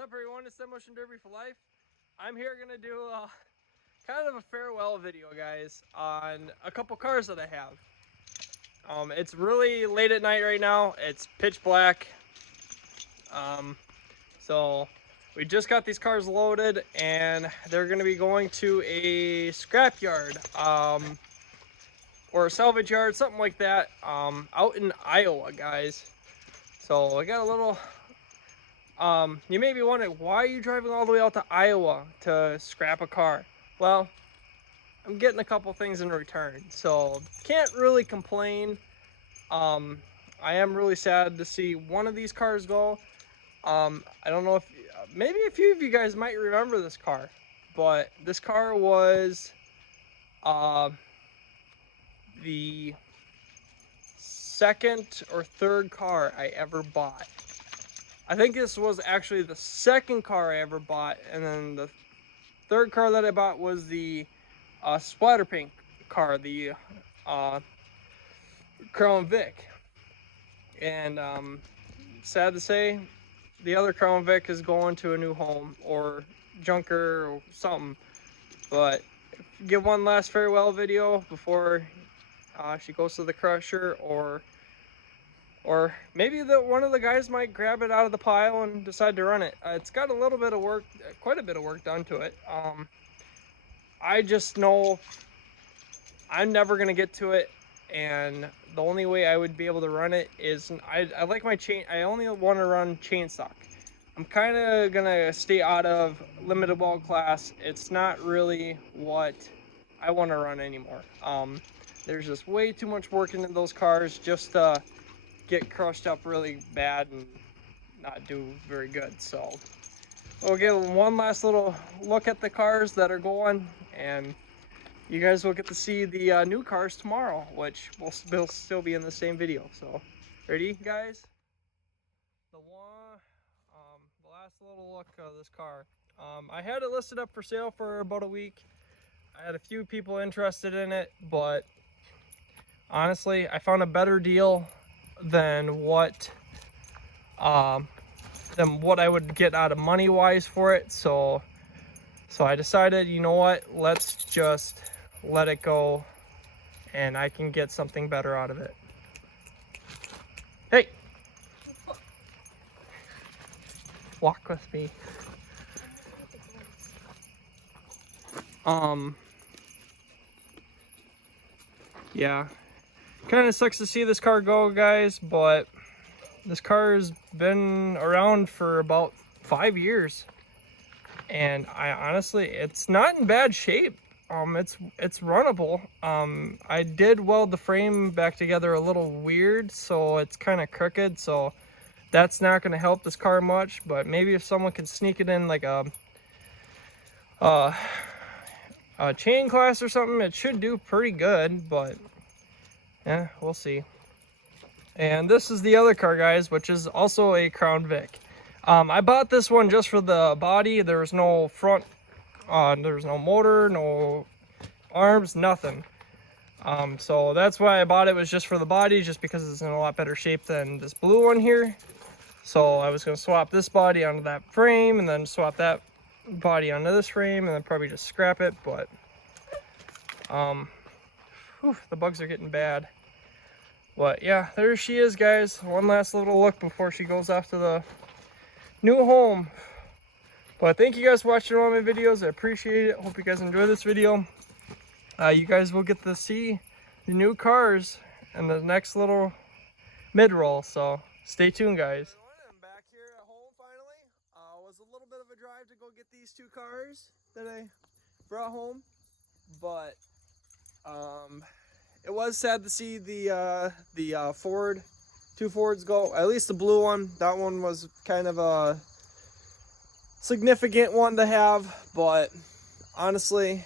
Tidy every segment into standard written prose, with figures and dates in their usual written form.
What's up everyone, it's Demolition Derby for Life. I'm here gonna do kind of a farewell video, guys, on a couple cars that I have. It's really late at night right now. It's pitch black. So we just got these cars loaded and they're gonna be going to a scrap yard or a salvage yard, something like that, out in Iowa, guys. So I got a little you may be wondering, why are you driving all the way out to Iowa to scrap a car? Well, I'm getting a couple things in return, so can't really complain. I am really sad to see one of these cars go. I don't know if, maybe a few of you guys might remember this car, but this car was the second or third car I ever bought. I think this was actually the second car I ever bought, and then the third car that I bought was the splatter paint car, the Crown Vic. And sad to say, the other Crown Vic is going to a new home or junker or something. But give one last farewell video before she goes to the crusher, or maybe one of the guys might grab it out of the pile and decide to run it. It's got a little bit of work, quite a bit of work done to it. I just know I'm never gonna get to it, and the only way I would be able to run it is I like my chain. I only want to run chain stock. I'm kind of gonna stay out of limited wall class. It's not really what I want to run anymore. There's just way too much work into those cars just to get crushed up really bad and not do very good. So we'll get one last little look at the cars that are going, and you guys will get to see the new cars tomorrow, which will still be in the same video. So ready, guys? The last little look of this car. I had it listed up for sale for about a week. I had a few people interested in it, but honestly, I found a better deal than what I would get out of money wise for it. So I decided, you know what, let's just let it go and I can get something better out of it. Hey, walk with me. Yeah, kind of sucks to see this car go, guys, but this car has been around for about 5 years, and I honestly, it's not in bad shape. It's runnable. I did weld the frame back together a little weird, so it's kind of crooked, so that's not going to help this car much. But maybe if someone could sneak it in like a chain class or something, it should do pretty good. But yeah, we'll see. And this is the other car, guys, which is also a Crown Vic. I bought this one just for the body. There's no front, there's no motor, no arms, nothing. So that's why I bought it, was just for the body, just because it's in a lot better shape than this blue one here. So I was going to swap this body onto that frame, and then swap that body onto this frame, and then probably just scrap it. But the bugs are getting bad. But yeah, there she is, guys. One last little look before she goes off to the new home. But thank you guys for watching all my videos. I appreciate it. Hope you guys enjoy this video. You guys will get to see the new cars in the next little mid-roll. So stay tuned, guys. I'm back here at home finally. It was a little bit of a drive to go get these two cars that I brought home. But it was sad to see the two Fords go. At least the blue one. That one was kind of a significant one to have, but honestly,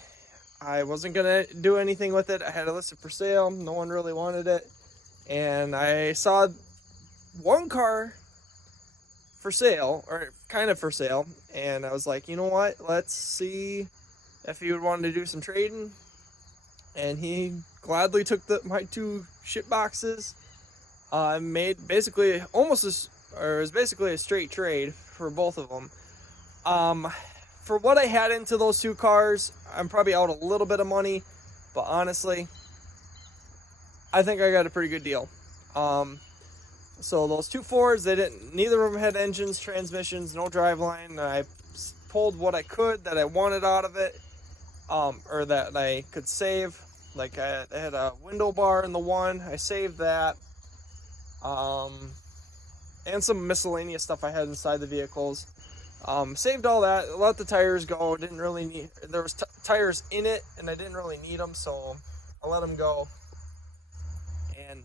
I wasn't gonna do anything with it. I had it listed for sale. No one really wanted it, and I saw one car for sale, or kind of for sale, and I was like, you know what, let's see if he would want to do some trading. And he gladly took my two ship boxes. Made basically it was basically a straight trade for both of them. For what I had into those two cars, I'm probably out a little bit of money, but honestly, I think I got a pretty good deal. So those two Fords, neither of them had engines, transmissions, no driveline. I pulled what I could that I wanted out of it, or that I could save. Like I had a window bar in the one, I saved that, and some miscellaneous stuff I had inside the vehicles. Saved all that, let the tires go. Didn't really need, there was tires in it, and I didn't really need them, so I let them go. And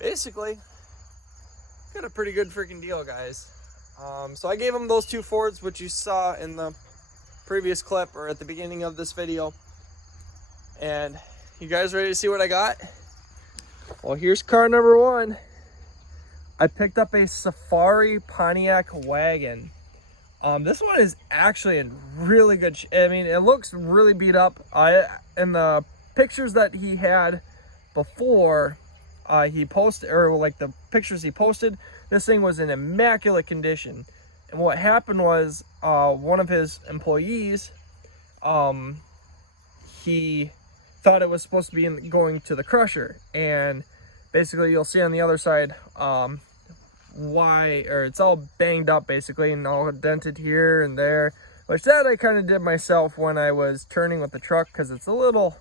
basically, got a pretty good freaking deal, guys. So I gave them those two Fords, which you saw in the previous clip or at the beginning of this video. And you guys ready to see what I got? Well, here's car number one. I picked up a Safari Pontiac wagon. This one is actually in really good I mean, it looks really beat up. In the pictures that he had before he posted, or like the pictures he posted, this thing was in immaculate condition. And what happened was, one of his employees, he thought it was supposed to be going to the crusher, and basically you'll see on the other side, it's all banged up basically, and all dented here and there, which that I kind of did myself when I was turning with the truck, because it's a little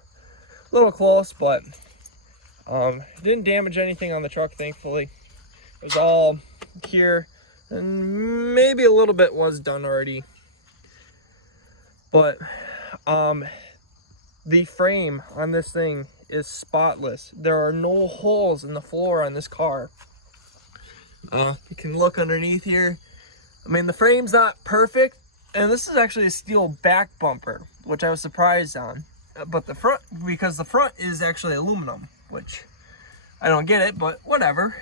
close, but didn't damage anything on the truck, thankfully. It was all here, and maybe a little bit was done already, but the frame on this thing is spotless. There are no holes in the floor on this car. You can look underneath here. I mean, the frame's not perfect, and this is actually a steel back bumper, which I was surprised on. But the front, because the front is actually aluminum, which I don't get it, but whatever.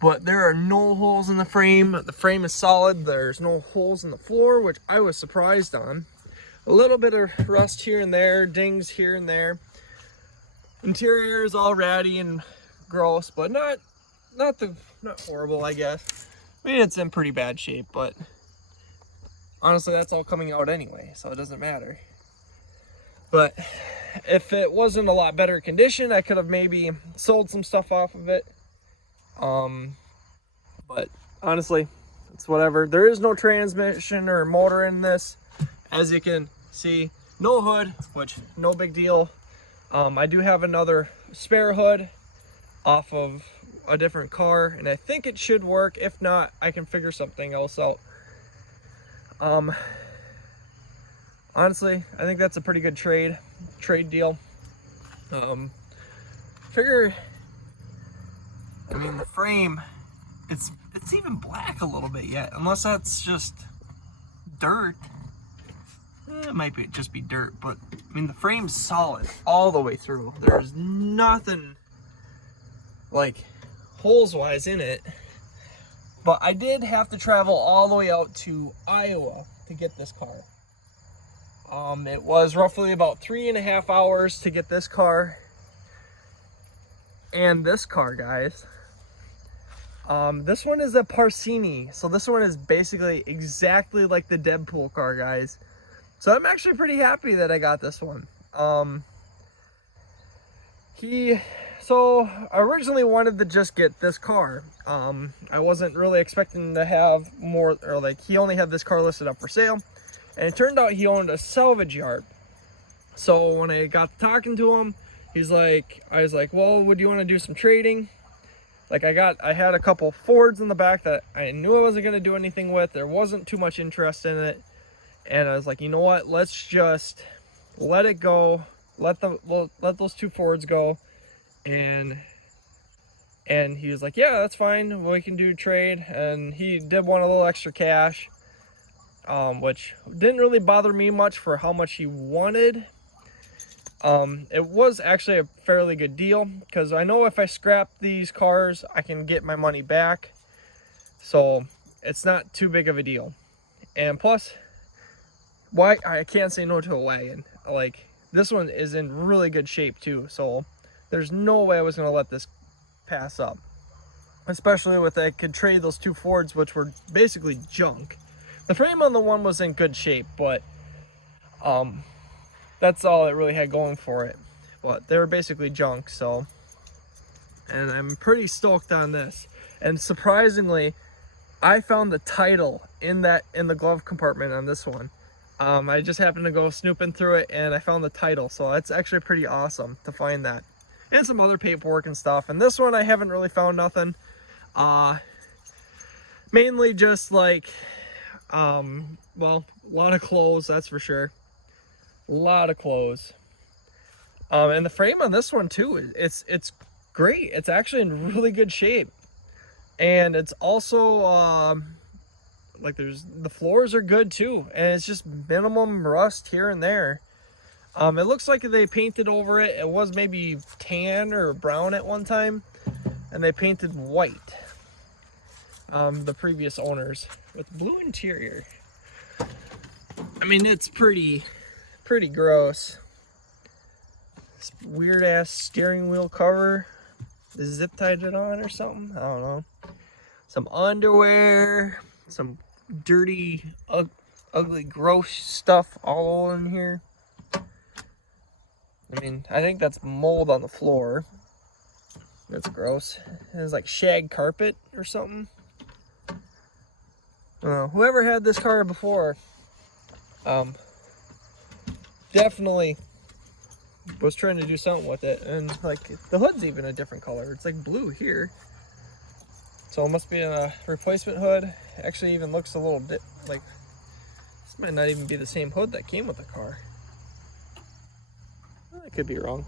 But there are no holes in the frame. The frame is solid. There's no holes in the floor, which I was surprised on. A little bit of rust here and there, dings here and there. Interior is all ratty and gross, but not horrible, I guess. I mean, it's in pretty bad shape, but honestly, that's all coming out anyway, so it doesn't matter. But if it wasn't a lot better condition, I could have maybe sold some stuff off of it. But honestly, it's whatever. There is no transmission or motor in this, as you can see. No hood, which no big deal. I do have another spare hood off of a different car, and I think it should work. If not, I can figure something else out. Honestly, I think that's a pretty good trade deal. I mean, the frame, it's even black a little bit yet, unless that's just dirt. It might just be dirt, but I mean, the frame's solid all the way through. There's nothing like holes wise in it. But I did have to travel all the way out to Iowa to get this car. It was roughly about 3.5 hours to get this car and this car, guys. This one is a Parsini, so this one is basically exactly like the Deadpool car, guys. So I'm actually pretty happy that I got this one. So I originally wanted to just get this car. I wasn't really expecting to have more, or like, he only had this car listed up for sale, and it turned out he owned a salvage yard. So when I got talking to him, I was like, well, would you want to do some trading? Like, I had a couple Fords in the back that I knew I wasn't going to do anything with. There wasn't too much interest in it. And I was like, you know what? Let's just let it go. Let those two Fords go. And he was like, yeah, that's fine. We can do trade. And he did want a little extra cash, which didn't really bother me much for how much he wanted. It was actually a fairly good deal, because I know if I scrap these cars, I can get my money back. So it's not too big of a deal. And plus, why I can't say no to a wagon. Like, this one is in really good shape too, so there's no way I was going to let this pass up. Especially with I could trade those two Fords, which were basically junk. The frame on the one was in good shape, but that's all it really had going for it. But they were basically junk, so. And I'm pretty stoked on this. And surprisingly, I found the title in the glove compartment on this one. I just happened to go snooping through it and I found the title, so that's actually pretty awesome to find that. And some other paperwork and stuff. And this one I haven't really found nothing. Mainly just like, well, a lot of clothes, that's for sure. A lot of clothes. And the frame on this one too, it's great. It's actually in really good shape. And it's also, like the floors are good too. And it's just minimum rust here and there. It looks like they painted over it. It was maybe tan or brown at one time. And they painted white. The previous owners with blue interior. I mean, it's pretty gross. This weird ass steering wheel cover. They zip tied it on or something. I don't know. Some underwear, some dirty, ugly, gross stuff all in here. I mean, I think that's mold on the floor. That's gross. It's like shag carpet or something. Whoever had this car before, definitely was trying to do something with it. And like the hood's even a different color. It's like blue here. So it must be a replacement hood. Actually even looks a little bit like, this might not even be the same hood that came with the car. I could be wrong.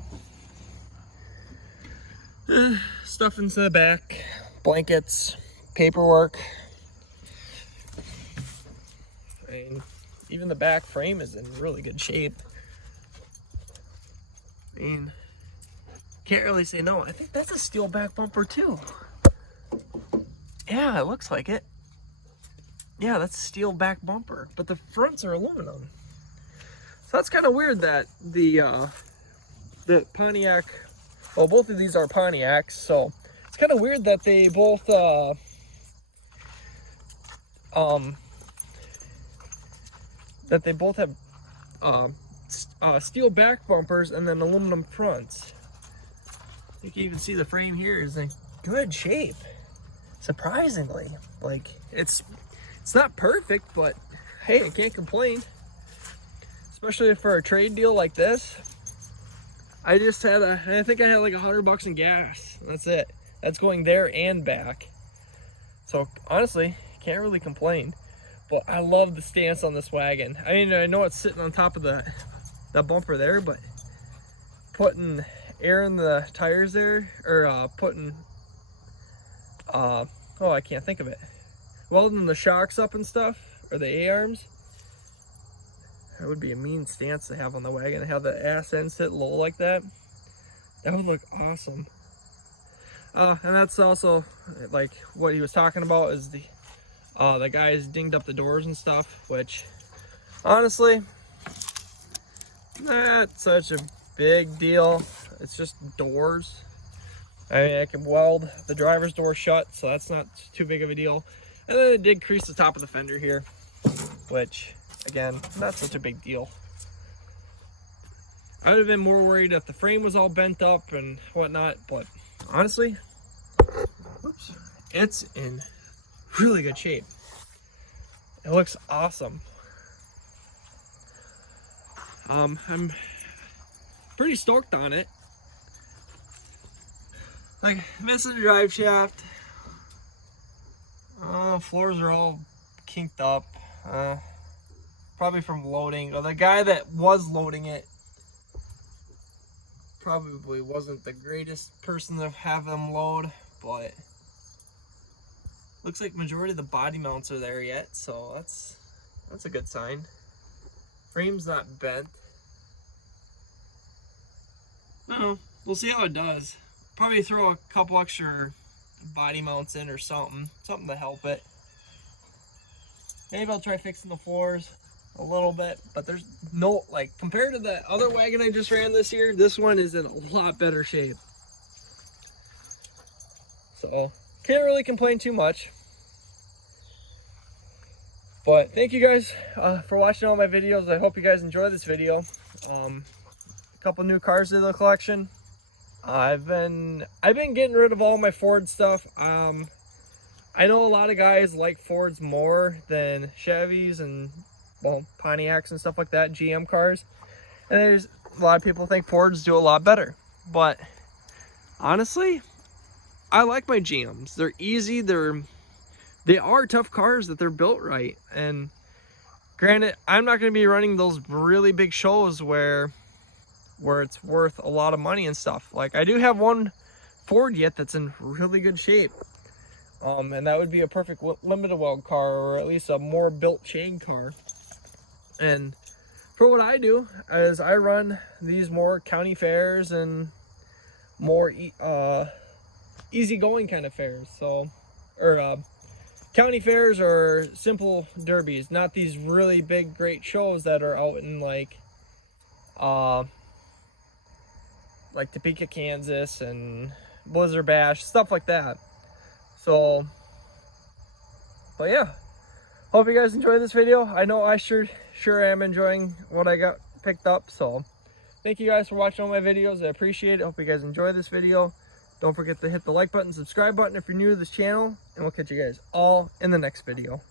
Stuff into the back, blankets, paperwork. I mean, even the back frame is in really good shape. I mean, can't really say no. I think that's a steel back bumper too. Yeah, it looks like it. Yeah, that's a steel back bumper, but the fronts are aluminum. So that's kind of weird that the Pontiac, well, both of these are Pontiacs, so it's kind of weird that they both have steel back bumpers and then aluminum fronts. You can even see the frame here is in good shape. Surprisingly, like it's not perfect, but hey, I can't complain. Especially for a trade deal like this. I think I had like $100 in gas. That's it. That's going there and back. So honestly, can't really complain. But I love the stance on this wagon. I mean, I know it's sitting on top of that bumper there, but putting air in the tires there, or putting oh, I can't think of it. Welding the shocks up and stuff, or the A-arms. That would be a mean stance to have on the wagon, to have the ass end sit low like that. That would look awesome. And that's also like what he was talking about is the guys dinged up the doors and stuff, which honestly, not such a big deal. It's just doors. I mean, I can weld the driver's door shut, so that's not too big of a deal. And then it did crease the top of the fender here, which, again, not such a big deal. I would have been more worried if the frame was all bent up and whatnot, but honestly, oops, it's in really good shape. It looks awesome. I'm pretty stoked on it. Like, missing the drive shaft. Floors are all kinked up. Probably from loading. Or the guy that was loading it probably wasn't the greatest person to have them load, but looks like majority of the body mounts are there yet, so that's a good sign. Frame's not bent. I don't know. We'll see how it does. Probably throw a couple extra body mounts in or something to help it. Maybe I'll try fixing the floors a little bit, but there's no, like, compared to the other wagon I just ran this year, this one is in a lot better shape. So can't really complain too much. But thank you guys for watching all my videos. I hope you guys enjoy this video. A couple new cars to the collection. I've been getting rid of all my Ford stuff. I know a lot of guys like Fords more than Chevys and, well, Pontiacs and stuff like that, GM cars. And there's a lot of people think Fords do a lot better. But honestly, I like my GMs. They're easy. They are tough cars that they're built right. And granted, I'm not going to be running those really big shows where it's worth a lot of money and stuff. Like, I do have one Ford yet that's in really good shape. And that would be a perfect limited weld car, or at least a more built chain car. And for what I do is I run these more county fairs and more easygoing kind of fairs. So, or county fairs or simple derbies, not these really big great shows that are out in like Topeka, Kansas and Blizzard Bash, stuff like that. So, but yeah, hope you guys enjoy this video. I know I sure am enjoying what I got picked up. So thank you guys for watching all my videos. I appreciate it. Hope you guys enjoy this video. Don't forget to hit the like button, subscribe button if you're new to this channel, and we'll catch you guys all in the next video.